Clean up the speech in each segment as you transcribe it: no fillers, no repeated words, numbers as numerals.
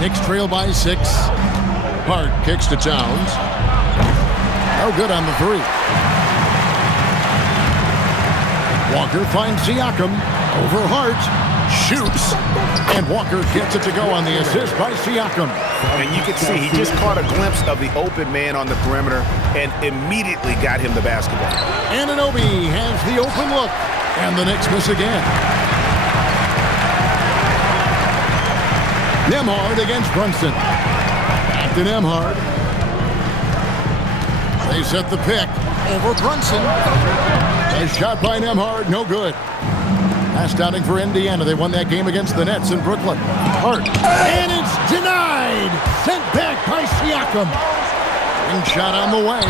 Knicks trail by 6. Hart kicks to Towns. No good on the 3. Walker finds Siakam. Over Hart. Shoots. And Walker gets it to go on the assist by Siakam. And you can see he just caught a glimpse of the open man on the perimeter and immediately got him the basketball. Anunoby has the open look. And the Knicks miss again. Nembhard against Brunson. Back to Nembhard. They set the pick over Brunson. A shot by Nembhard, no good. Last outing for Indiana. They won that game against the Nets in Brooklyn. Hart. And it's denied. Sent back by Siakam. And shot on the way.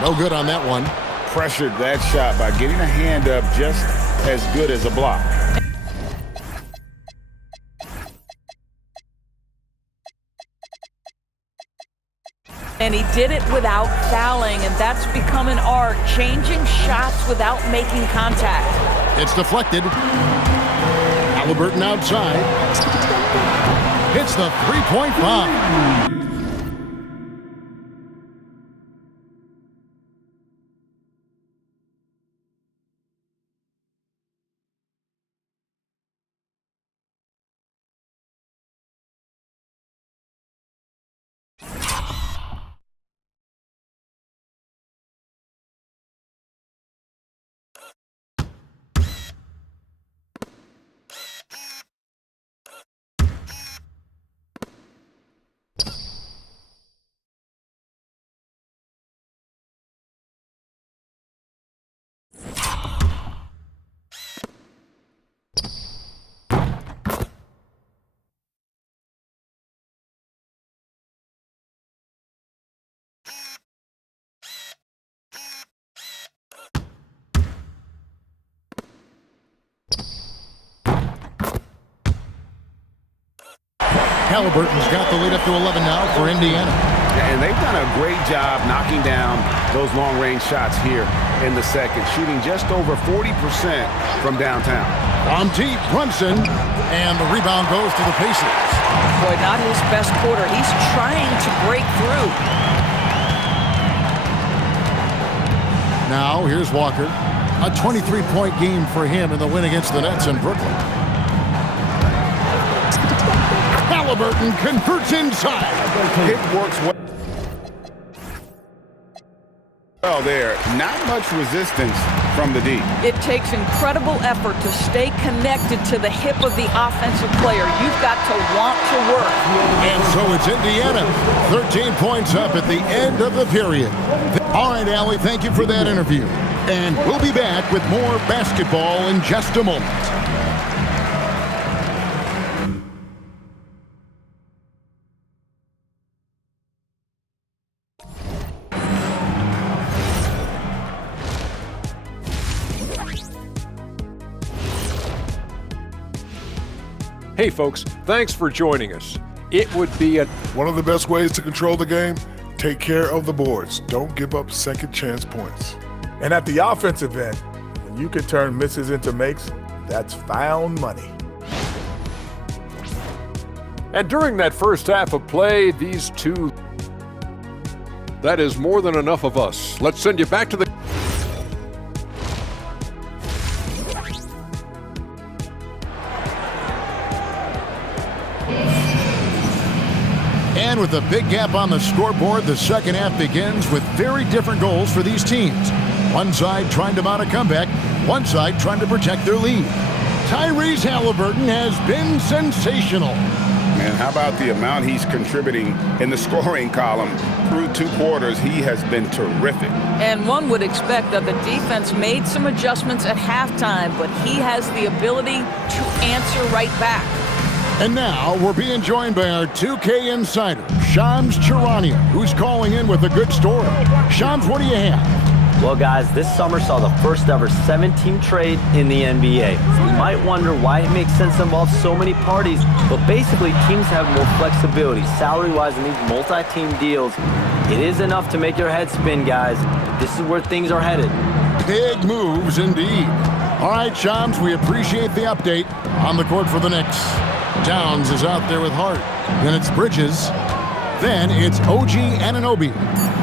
No good on that one. Pressured that shot by getting a hand up just as good as a block. And he did it without fouling, and that's become an art, changing shots without making contact. It's deflected. Halliburton outside. Hits the three-point bomb. Halliburton's got the lead up to 11 now for Indiana. And they've done a great job knocking down those long-range shots here in the second, shooting just over 40% from downtown. From deep, Brunson, and the rebound goes to the Pacers. Boy, not his best quarter. He's trying to break through. Now, here's Walker. A 23-point game for him in the win against the Nets in Brooklyn. Halliburton converts inside. It works well there. Not much resistance from the D. It takes incredible effort to stay connected to the hip of the offensive player. You've got to want to work. And so it's Indiana, 13 points up at the end of the period. All right, Allie, thank you for that interview. And we'll be back with more basketball in just a moment. Hey folks, thanks for joining us. It would be One of the best ways to control the game, take care of the boards. Don't give up second chance points. And at the offensive end, when you can turn misses into makes, that's found money. And during that first half of play, these two, that is more than enough of us. Let's send you back to the And with a big gap on the scoreboard, the second half begins with very different goals for these teams. One side trying to mount a comeback, one side trying to protect their lead. Tyrese Halliburton has been sensational. And how about the amount he's contributing in the scoring column? Through 2 quarters, he has been terrific. And one would expect that the defense made some adjustments at halftime, but he has the ability to answer right back. And now we're being joined by our 2K insider, Shams Charania, who's calling in with a good story. Shams, what do you have? Well, guys, this summer saw the first ever 7-team trade in the NBA. You might wonder why it makes sense to involve so many parties, but basically teams have more flexibility salary-wise in these multi-team deals. It is enough to make your head spin, guys. This is where things are headed. Big moves indeed. All right, Shams, we appreciate the update. On the court for the Knicks. Downs is out there with Hart. Then it's Bridges. Then it's OG Anunoby.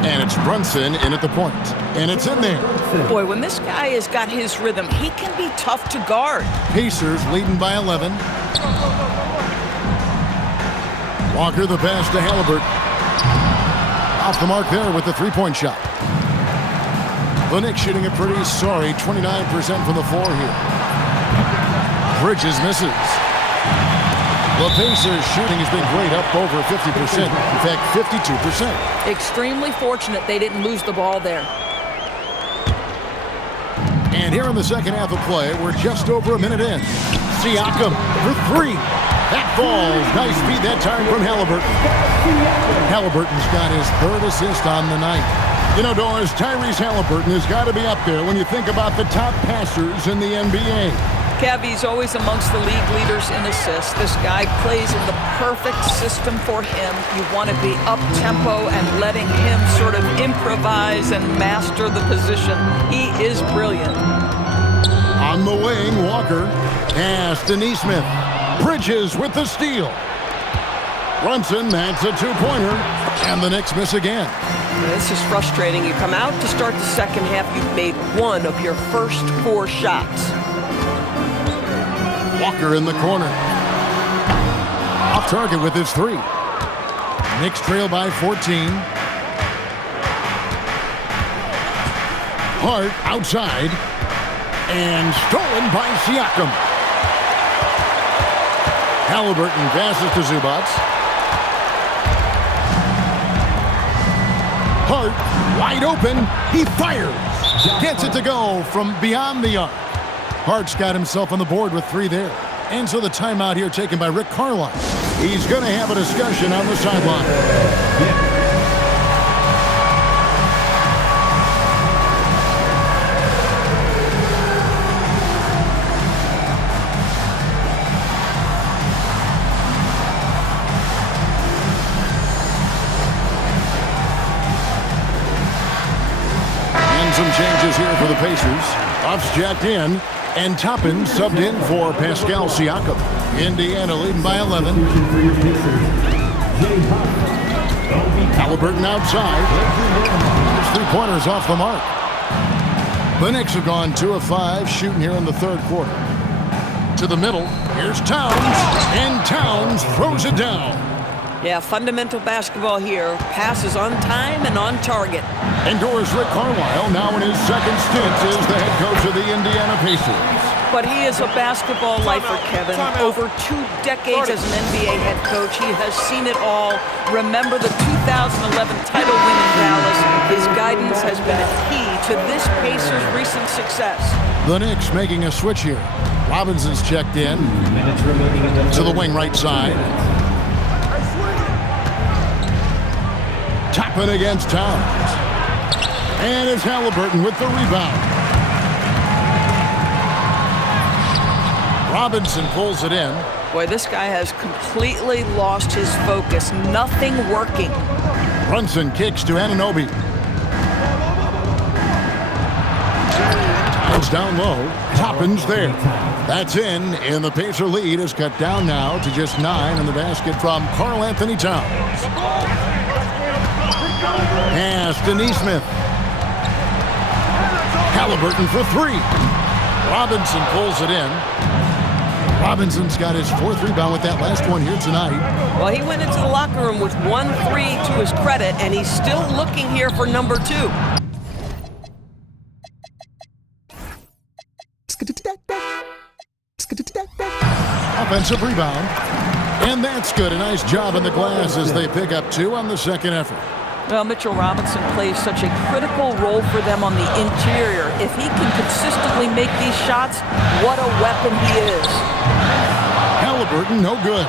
And it's Brunson in at the point. And it's in there. Boy, when this guy has got his rhythm, he can be tough to guard. Pacers leading by 11. Walker the pass to Halliburton. Off the mark there with the three-point shot. The Knicks shooting a pretty sorry 29% from the floor here. Bridges misses. The Pacers shooting has been great, up over 50%. In fact, 52%. Extremely fortunate they didn't lose the ball there. And here in the second half of play, we're just over a minute in. Siakam for three. That falls. Nice feed that time from Halliburton. Halliburton's got his third assist on the night. You know, Doris, Tyrese Halliburton has got to be up there when you think about the top passers in the NBA. Kevy's always amongst the league leaders in assists. This guy plays in the perfect system for him. You want to be up-tempo and letting him sort of improvise and master the position. He is brilliant. On the wing, Walker. Pass to Nesmith. Bridges with the steal. Brunson, that's a two-pointer. And the Knicks miss again. This is frustrating. You come out to start the second half, you've made one of your first four shots. Walker in the corner. Off target with his three. Knicks trail by 14. Hart outside. And stolen by Siakam. Halliburton passes to Zubats. Hart wide open. He fires. Gets it to go from beyond the arc. Hart's got himself on the board with three there. And so the timeout here taken by Rick Carlisle. He's going to have a discussion on the sideline. And some changes here for the Pacers. Buffs jacked in. And Toppin subbed in for Pascal Siakam. Indiana leading by 11. Halliburton outside. His three-pointers off the mark. The Knicks have gone 2 of 5 shooting here in the third quarter. To the middle. Here's Towns. And Towns throws it down. Yeah, fundamental basketball here. Passes on time and on target. Endorses Rick Carlisle, now in his second stint as the head coach of the Indiana Pacers. But he is a basketball lifer, Kevin. Over 2 decades as an NBA head coach, he has seen it all. Remember the 2011 title win in Dallas. His guidance has been a key to this Pacers' recent success. The Knicks making a switch here. Robinson's checked in to the wing right side. Toppin against Towns. And it's Halliburton with the rebound. Robinson pulls it in. Boy, this guy has completely lost his focus. Nothing working. Brunson kicks to Anunoby. Towns down low. Toppin's there. That's in, and the Pacer lead is cut down now to just 9 in the basket from Karl Anthony Towns. Pass to Nesmith. Halliburton for three. Robinson pulls it in. Robinson's got his 4th rebound with that last one here tonight. Well, he went into the locker room with 1 3 to his credit, and he's still looking here for number 2. Offensive rebound. And that's good. A nice job on the glass as they pick up 2 on the second effort. Well, Mitchell Robinson plays such a critical role for them on the interior. If he can consistently make these shots, what a weapon he is. Halliburton, no good.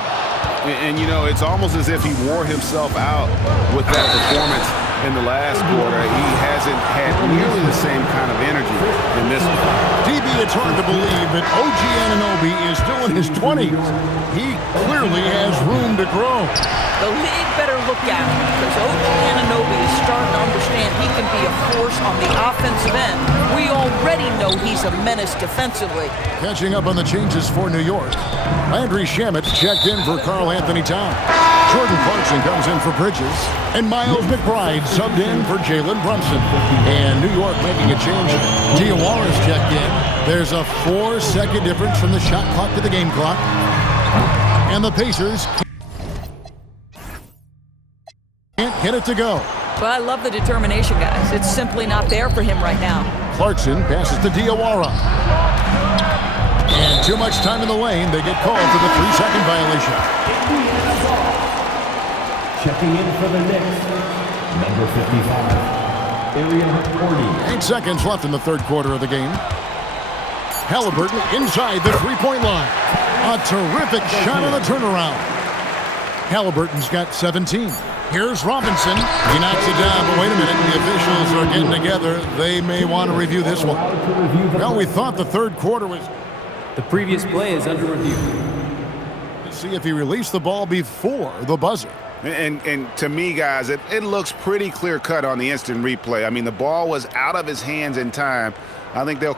And you know, it's almost as if he wore himself out with that performance. in the last quarter. He hasn't had nearly the same kind of energy in this one. DB, it's hard to believe that OG Anunoby is still in his 20s. He clearly has room to grow. The league better look at him because OG Anunoby is starting to understand he can be a force on the offensive end. We already know he's a menace defensively. Catching up on the changes for New York. Landry Shamet checked in for Karl Anthony Towns. Jordan Clarkson comes in for Bridges. And Miles McBride subbed in for Jalen Brunson. And New York making a change. Diawara's checked in. There's a 4-second difference from the shot clock to the game clock. And the Pacers can't get it to go. But I love the determination, guys. It's simply not there for him right now. Clarkson passes to Diawara. And too much time in the lane. They get called for the 3-second violation. Checking in for the Knicks, number 55, area 40. 8 seconds left in the third quarter of the game. Halliburton inside the three-point line. A terrific shot on the turnaround. Halliburton's got 17. Here's Robinson. He knocks it down, but wait a minute. The officials are getting together. They may want to review this one. Well, we thought the third quarter was... The previous play is under review. Let's see if he released the ball before the buzzer. And to me, guys, it looks pretty clear-cut on the instant replay. I mean, the ball was out of his hands in time. I think they'll...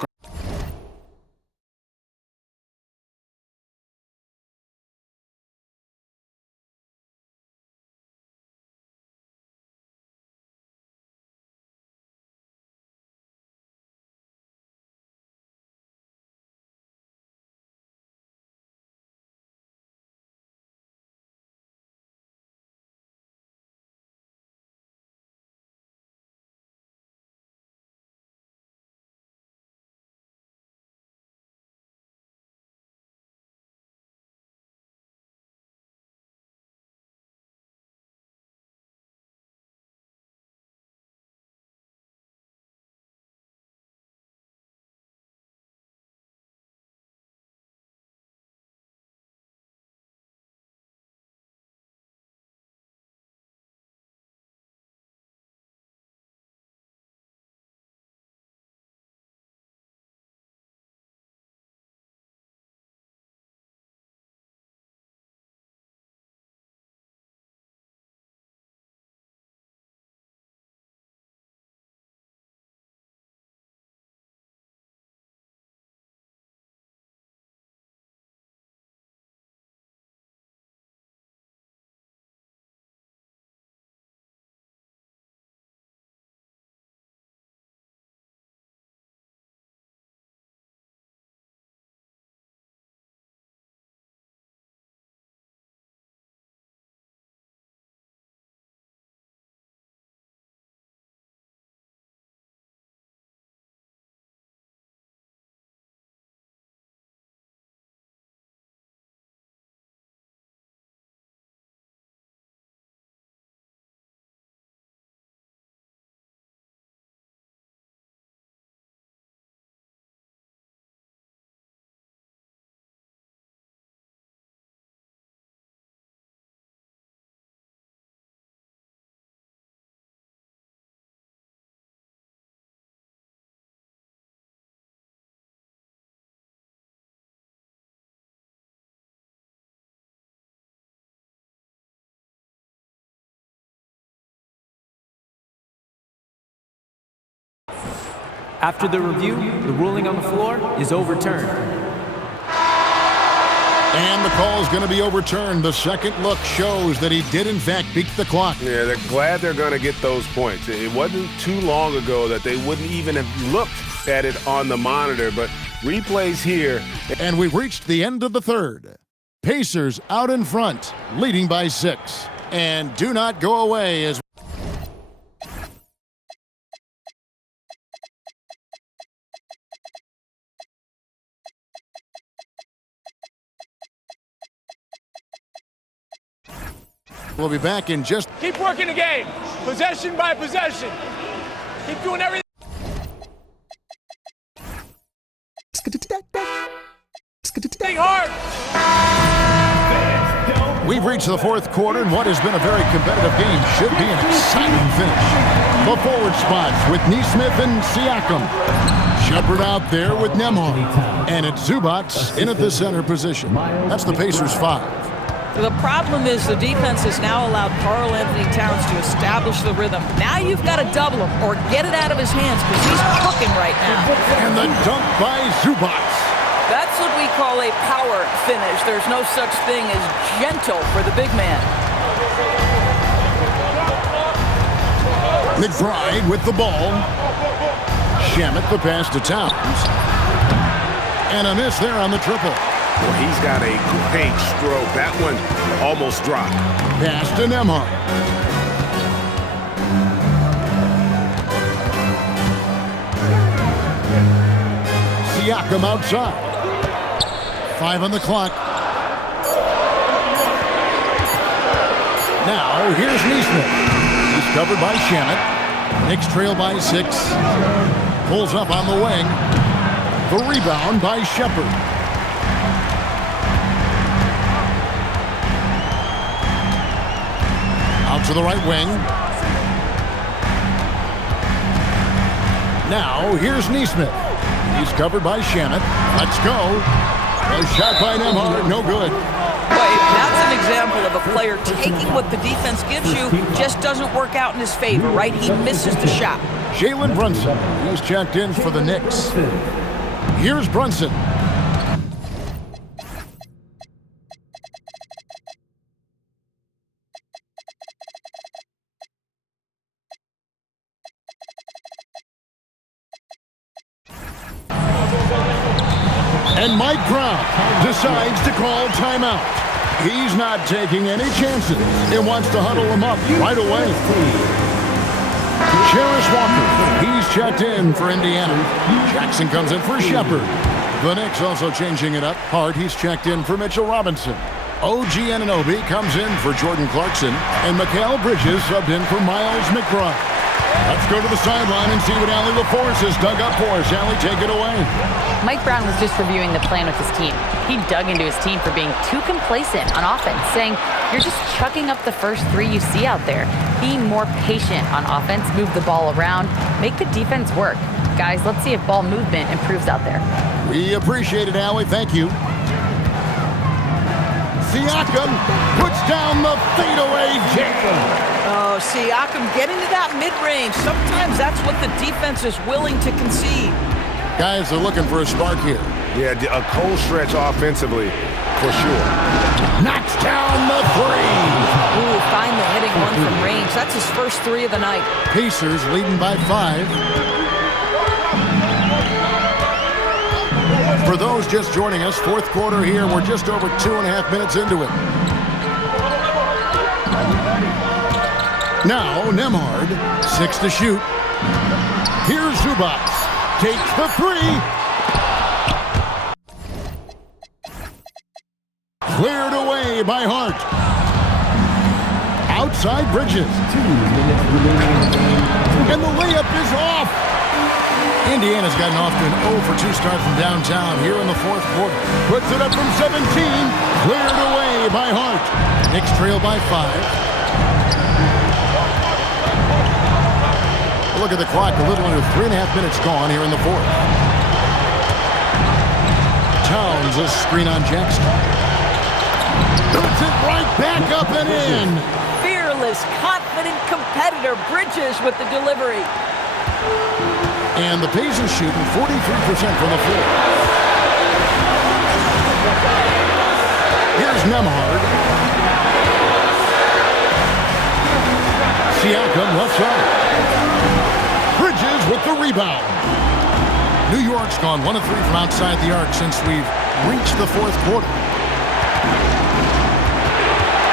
After the review, the ruling on the floor is overturned. And the call is going to be overturned. The second look shows that he did, in fact, beat the clock. Yeah, they're glad they're going to get those points. It wasn't too long ago that they wouldn't even have looked at it on the monitor, but replays here. And we've reached the end of the third. Pacers out in front, leading by 6. And do not go away as we'll be back in just... Keep working the game, possession by possession. Keep doing everything. Hard. We We've reached the fourth quarter, and what has been a very competitive game should be an exciting finish. The forward spots with Neesmith and Siakam. Shepard out there with Nembhard. And it's Zubats in at the center position. That's the Pacers' 5. The problem is the defense has now allowed Karl Anthony Towns to establish the rhythm. Now you've got to double him or get it out of his hands because he's cooking right now. And the dunk by Zubats. That's what we call a power finish. There's no such thing as gentle for the big man. McBride with the ball. Shamet the pass to Towns. And a miss there on the triple. Well, he's got a great stroke. That one almost dropped. Pass to Nembhard. Siakam outside. 5 on the clock. Now, here's Neesmith. He's covered by Shamet. Knicks trail by 6. Pulls up on the wing. The rebound by Shepard. Out to the right wing. Now, here's Neesmith. He's covered by Shamet. Let's go. A shot by Nembhard, no good. Boy, that's an example of a player taking what the defense gives you, just doesn't work out in his favor, right? He misses the shot. Jalen Brunson, he's checked in for the Knicks. Here's Brunson. And Mike Brown decides to call timeout. He's not taking any chances and wants to huddle him up right away. Cherish Walker, he's checked in for Indiana. Jackson comes in for Shepard. The Knicks also changing it up. Hart, he's checked in for Mitchell Robinson. OG Anunoby comes in for Jordan Clarkson. And Mikal Bridges subbed in for Miles McBride. Let's go to the sideline and see what Allie LaForce has dug up for us. Allie, take it away. Mike Brown was just reviewing the plan with his team. He dug into his team for being too complacent on offense, saying, you're just chucking up the first 3 you see out there. Be more patient on offense, move the ball around, make the defense work. Guys, let's see if ball movement improves out there. We appreciate it, Allie. Thank you. Siakam puts down the fadeaway jam. Oh, Siakam getting to that mid-range. Sometimes that's what the defense is willing to concede. Guys are looking for a spark here. Yeah, a cold stretch offensively, for sure. Knocks down the 3. Ooh, finally hitting one from range. That's his first 3 of the night. Pacers leading by 5. For those just joining us, fourth quarter here. We're just over 2.5 minutes into it. Now, Nembhard, 6 to shoot. Here's Zubats. Takes the 3. Cleared away by Hart. Outside Bridges. 2 minutes remaining in the game. And the layup is off. Indiana's gotten off to an 0 for 2 start from downtown here in the fourth quarter. Puts it up from 17. Cleared away by Hart. Knicks trail by 5. Look at the clock, a little under 3.5 minutes gone here in the fourth. Towns, a screen on Jackson. Puts it right back up and in. Fearless, confident competitor. Bridges with the delivery. And the Pacers shooting 43% from the floor. Here's Nembhard. Siakam left side. Bridges with the rebound. New York's gone 1 of 3 from outside the arc since we've reached the fourth quarter.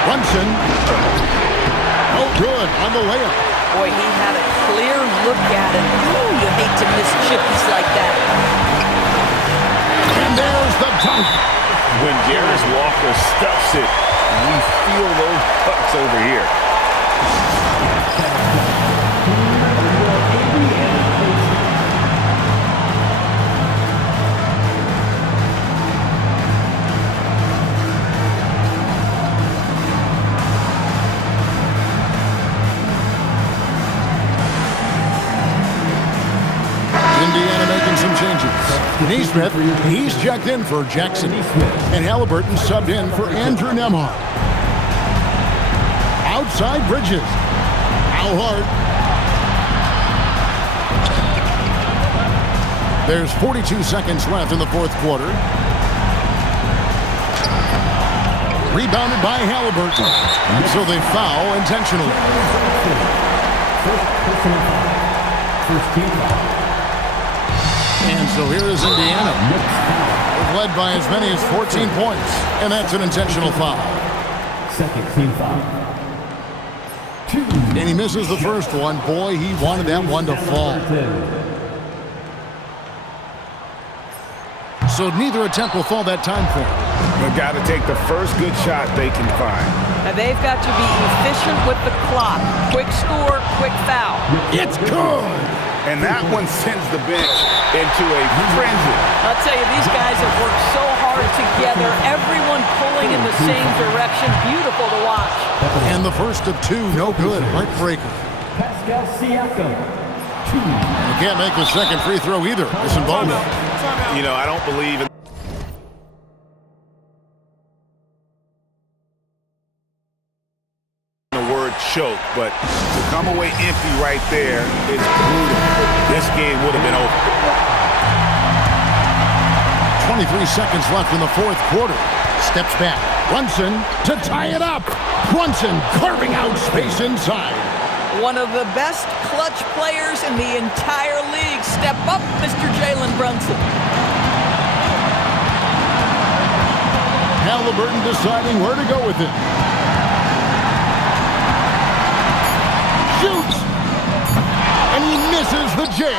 Brunson. Oh, good on the layup. Boy, he had a clear look at it. Ooh, you hate to miss chippies like that. And there's the dunk. When Darius Walker stuffs it, we feel those bucks over here. Neesmith, he's checked in for Jackson. And Halliburton subbed in for Andrew Nembhard. Outside Bridges. Now Hart. There's 42 seconds left in the fourth quarter. Rebounded by Halliburton. So they foul intentionally. First team foul. And so here is Indiana. They've led by as many as 14 points. And that's an intentional foul. Second team foul. And he misses the first one. Boy, he wanted that one to fall. So neither attempt will fall that time for him. They've got to take the first good shot they can find. And they've got to be efficient with the clock. Quick score, quick foul. It's good. And that one sends the bench into a frenzy. I'll tell you, these guys have worked so hard together. Everyone pulling in the same direction. Beautiful to watch. And the first of two, no good. Heartbreaker. Pascal Siakam. You can't make the second free throw either. Listen, Bowman. You know, I don't believe in the word choke, but to come away empty right there is brutal. This game would have been over. 23 seconds left in the fourth quarter. Steps back. Brunson to tie it up. Brunson carving out space inside. One of the best clutch players in the entire league. Step up, Mr. Jalen Brunson. Halliburton deciding where to go with it. Shoots! And he misses the J.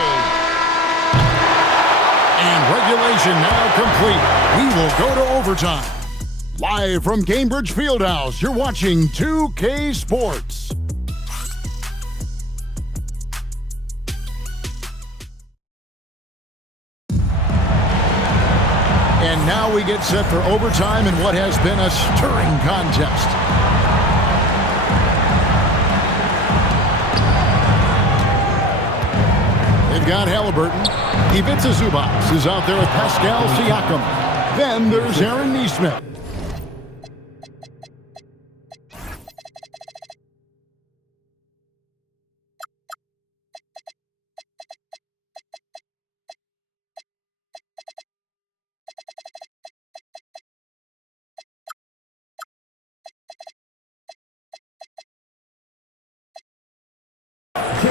And regulation now complete. We will go to overtime. Live from Cambridge Fieldhouse, you're watching 2K Sports. And now we get set for overtime in what has been a stirring contest. They've got Halliburton. Ivica Zubac is out there with Pascal Siakam. Then there's Aaron Neesmith.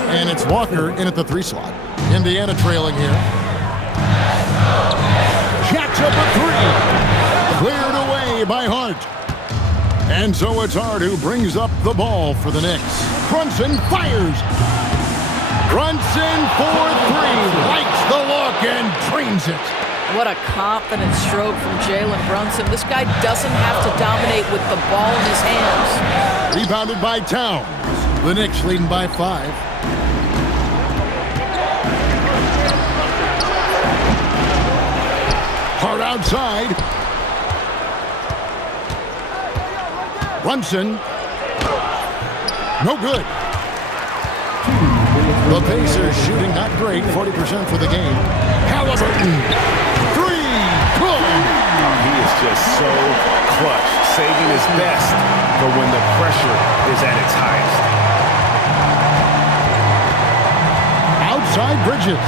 And it's Walker in at the 3 slot. Indiana trailing here. Jacks up a 3. Cleared away by Hart. And so it's Hart who brings up the ball for the Knicks. Brunson fires. Brunson for 3. Likes the look and drains it. What a confident stroke from Jalen Brunson. This guy doesn't have to dominate with the ball in his hands. Rebounded by Towns. The Knicks leading by 5. Hart outside. Brunson. No good. The Pacers shooting not great, 40% for the game. Halliburton. 3. Good. He is just so clutch, saving his best for when the pressure is at its highest. Outside Bridges.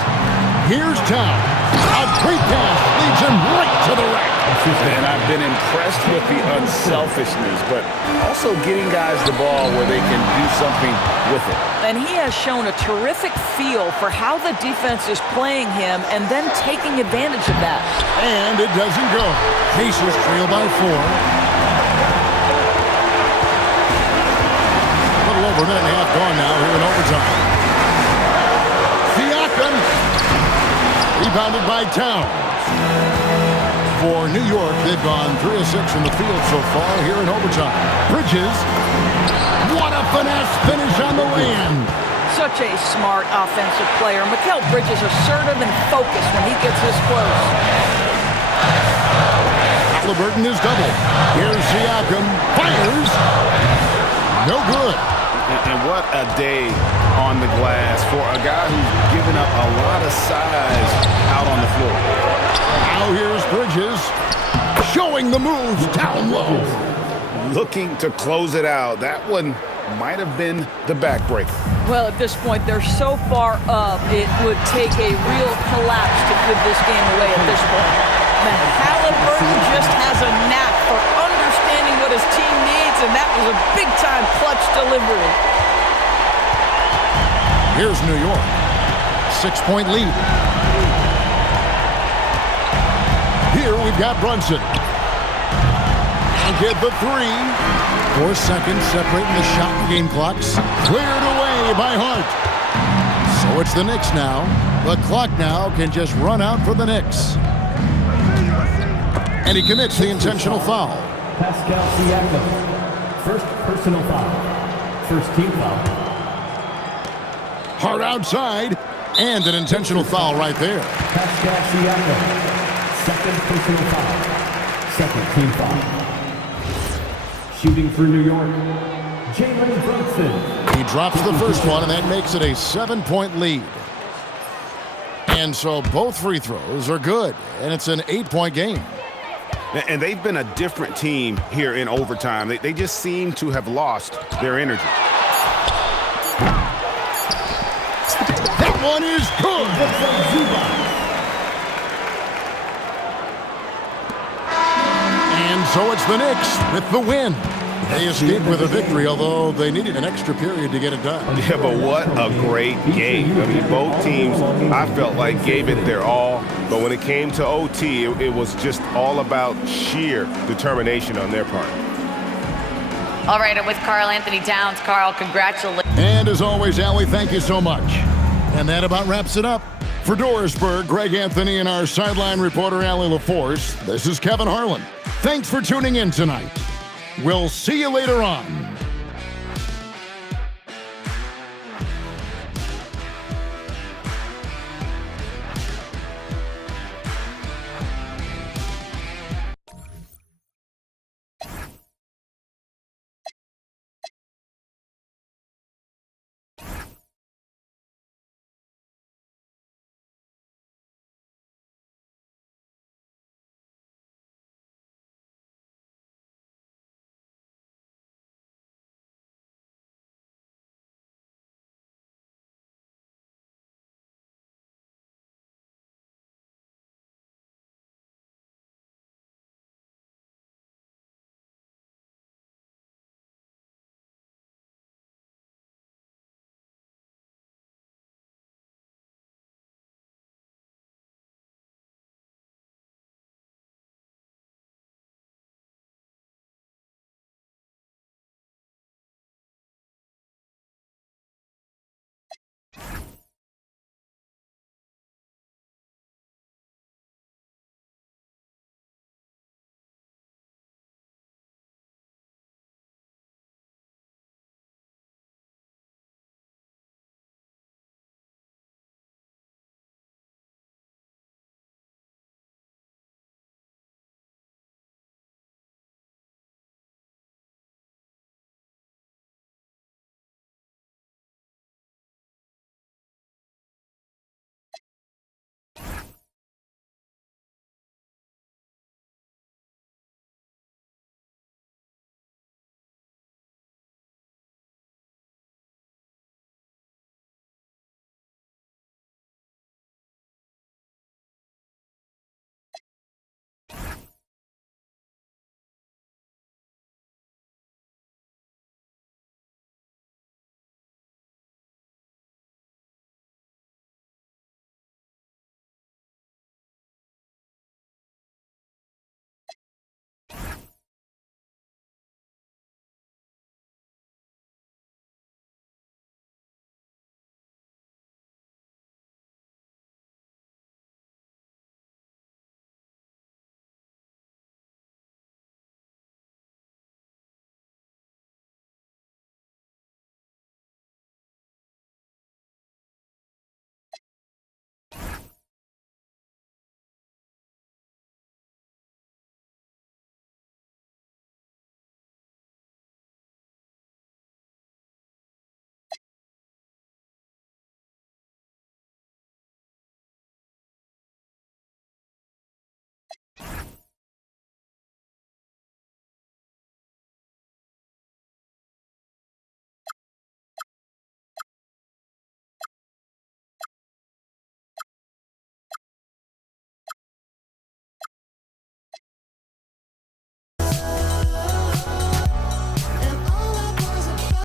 Here's Towns. A great pass leads him right to the rack. And I've been impressed with the unselfishness, but also getting guys the ball where they can do something with it. And he has shown a terrific feel for how the defense is playing him and then taking advantage of that. And it doesn't go. Pacers trail by 4. A little over a minute and a half gone now here in overtime. Siakam. Rebounded by Towns. For New York, they've gone 3 of 6 from the field so far here in overtime. Bridges. What a finesse finish on the land. Such a smart offensive player. Mikal Bridges assertive and focused when he gets this close. Halliburton is double. Here's Siakam. Fires. No good. And What a day on the glass for a guy who's given up a lot of size out on the floor. Now here's Bridges showing the moves down low. Looking to close it out. That one might have been the backbreaker. Well, at this point, they're so far up, it would take a real collapse to give this game away at this point. Halliburton just has a knack for understanding what his team needs, and that was a big-time clutch delivery. Here's New York. 6-point lead. Here we've got Brunson. And get the three. 4 seconds separating the shot and game clocks. Cleared away by Hart. So it's the Knicks now. The clock now can just run out for the Knicks. And he commits the intentional foul. Pascal Siakam. First personal foul. First team foul. Hart outside. And an intentional foul right there. Pascal Siakam. Second personal foul. Second team foul. Shooting for New York, Jalen Brunson. He drops the first one, and that makes it a 7-point lead. And so both free throws are good, and it's an 8-point game. And they've been a different team here in overtime. They just seem to have lost their energy. That one is good. And so it's the Knicks with the win. They escaped with a victory, although they needed an extra period to get it done. Yeah, but what a great game. I mean, both teams, I felt like, gave it their all. But when it came to OT, it was just all about sheer determination on their part. All right, I'm with Karl Anthony Towns. Karl, congratulations. And as always, Allie, thank you so much. And that about wraps it up. For Dorisburg, Greg Anthony and our sideline reporter, Allie LaForce, this is Kevin Harlan. Thanks for tuning in tonight. We'll see you later on.